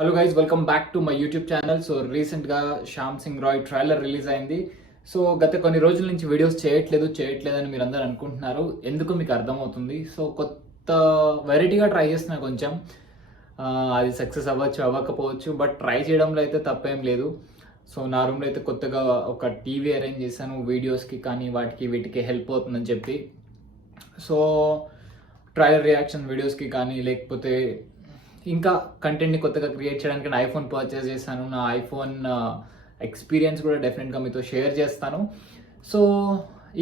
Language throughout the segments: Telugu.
Hello guys, welcome back to my YouTube channel. So రీసెంట్గా శ్యామ్ సింగ్ రాయ్ ట్రైలర్ రిలీజ్ అయింది. సో గత కొన్ని రోజుల నుంచి వీడియోస్ చేయట్లేదని మీరు అందరూ అనుకుంటున్నారు. ఎందుకు మీకు అర్థమవుతుంది. సో కొత్త వెరైటీగా ట్రై చేస్తున్నా కొంచెం. అది సక్సెస్ అవ్వకపోవచ్చు, బట్ ట్రై చేయడంలో అయితే తప్పేం లేదు. సో నా రూమ్లో అయితే కొత్తగా ఒక టీవీ అరేంజ్ చేశాను, వీడియోస్కి కానీ వీటికి హెల్ప్ అవుతుందని చెప్పి. సో ట్రైలర్ రియాక్షన్ వీడియోస్కి కానీ లేకపోతే ఇంకా కంటెంట్ని కొత్తగా క్రియేట్ చేయడానికి నేను ఐఫోన్ పర్చేస్ చేశాను. నా ఐఫోన్ ఎక్స్పీరియన్స్ కూడా డెఫినెట్గా మీతో షేర్ చేస్తాను. సో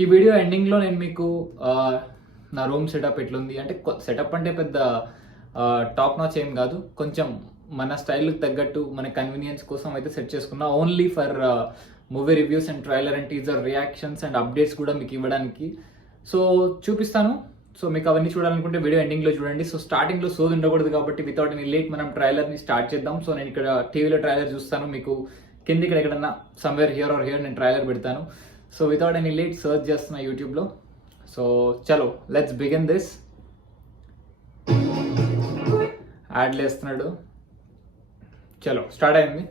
ఈ వీడియో ఎండింగ్లో నేను మీకు నా రూమ్ సెటప్ ఎట్లుంది అంటే, సెటప్ అంటే పెద్ద టాప్ నాచ్ ఏం కాదు, కొంచెం మన స్టైల్కి తగ్గట్టు మన కన్వీనియన్స్ కోసం అయితే సెట్ చేసుకున్నా, only for movie reviews and trailer and teaser reactions and updates కూడా మీకు ఇవ్వడానికి. సో చూపిస్తాను. సో మీకు అవన్నీ చూడాలనుకుంటే వీడియో ఎండింగ్లో చూడండి. సో స్టార్టింగ్లో సోది ఉండకూడదు కాబట్టి వితౌట్ ఎనీ లేట్ మనం ట్రైలర్ని స్టార్ట్ చేద్దాం. సో నేను ఇక్కడ టీవీలో ట్రైలర్ చూస్తాను, మీకు కింద ఇక్కడ ఎక్కడన్నా సమ్వేర్ హియర్ ఆర్ హియర్ నేను ట్రైలర్ పెడతాను. So without any late search చేస్తున్నా యూట్యూబ్లో. సో చలో లెట్స్ బిగిన్ దిస్. యాడ్లు వేస్తున్నాడు. చలో స్టార్ట్ అయింది.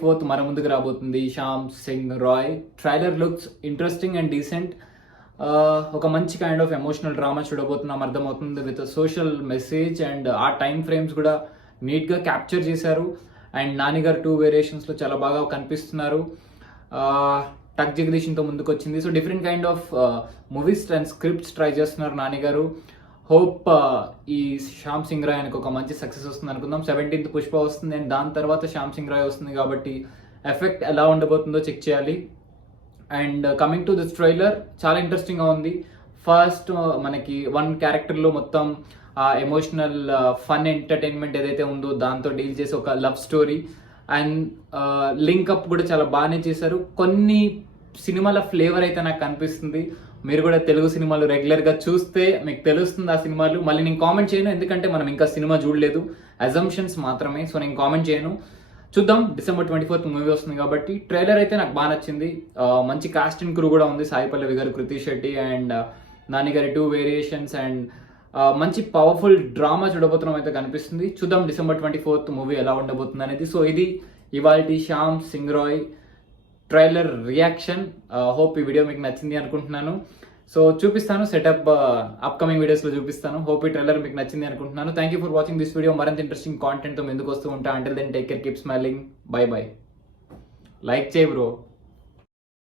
ఫోర్త్ మన ముందుకు రాబోతుంది Shyam Singh Roy. Trailer looks interesting and decent. ఒక మంచి కైండ్ ఆఫ్ ఎమోషనల్ డ్రామా చూడబోతున్నాం అర్థమవుతుంది, విత్ సోషల్ మెసేజ్. అండ్ ఆ టైం ఫ్రేమ్స్ కూడా నీట్గా క్యాప్చర్ చేశారు. అండ్ నానిగారు 2 వేరియేషన్స్లో చాలా బాగా కనిపిస్తున్నారు. టక్ జగదీష్తో ముందుకు వచ్చింది. So different kind of movies and scripts try చేస్తున్నారు నానిగారు. హోప్ ఈ శ్యామ్ సింగ్ రాయ్ అని ఒక మంచి సక్సెస్ వస్తుంది అనుకుందాం. 17th పుష్ప వస్తుంది అండ్ దాని తర్వాత శ్యామ్ సింగ్ రాయ్ వస్తుంది కాబట్టి ఎఫెక్ట్ ఎలా ఉండబోతుందో చెక్ చేయాలి. And coming to this trailer, చాలా ఇంట్రెస్టింగ్గా ఉంది. ఫస్ట్ మనకి 1 క్యారెక్టర్లో మొత్తం ఎమోషనల్ ఫన్ ఎంటర్టైన్మెంట్ ఏదైతే ఉందో దాంతో డీల్ చేసి ఒక లవ్ స్టోరీ అండ్ లింకప్ కూడా చాలా బాగానే చేశారు. కొన్ని సినిమాల ఫ్లేవర్ అయితే నాకు కనిపిస్తుంది. మీరు కూడా తెలుగు సినిమాలు రెగ్యులర్గా చూస్తే మీకు తెలుస్తుంది ఆ సినిమాలు. మళ్ళీ నేను కామెంట్ చేయను, ఎందుకంటే మనం ఇంకా సినిమా చూడలేదు, అజంప్షన్స్ మాత్రమే. సో నేను కామెంట్ చేయను. చూద్దాం. December 24th మూవీ వస్తుంది కాబట్టి. ట్రైలర్ అయితే నాకు బాగా నచ్చింది. మంచి కాస్ట్ అండ్ క్రూ కూడా ఉంది. సాయి పల్లవి గారు, కృతి శెట్టి అండ్ నాని గారి 2 వేరియేషన్స్ అండ్ మంచి పవర్ఫుల్ డ్రామా చూడబోతున్నాం అయితే కనిపిస్తుంది. చూద్దాం December 24th మూవీ ఎలా ఉండబోతుంది అనేది. సో ఇది ఇవాల్టి Shyam Singh Roy trailer reaction. Hope ఈ వీడియో మీకు నచ్చింది అనుకుంటున్నాను. సో చూపిస్తాను సెటప్ అప్కమింగ్ వీడియోస్లో చూపిస్తాను. హోప్ ఈ ట్రైలర్ మీకు నచ్చింది అనుకుంటున్నాను. Thank you for watching this video. మరింత ఇంట్రెస్టింగ్ కాంటెంట్తో ముందుకు వస్తూ ఉంటా. Until then take care, keep smiling, bye bye. Like చేయి బ్రో.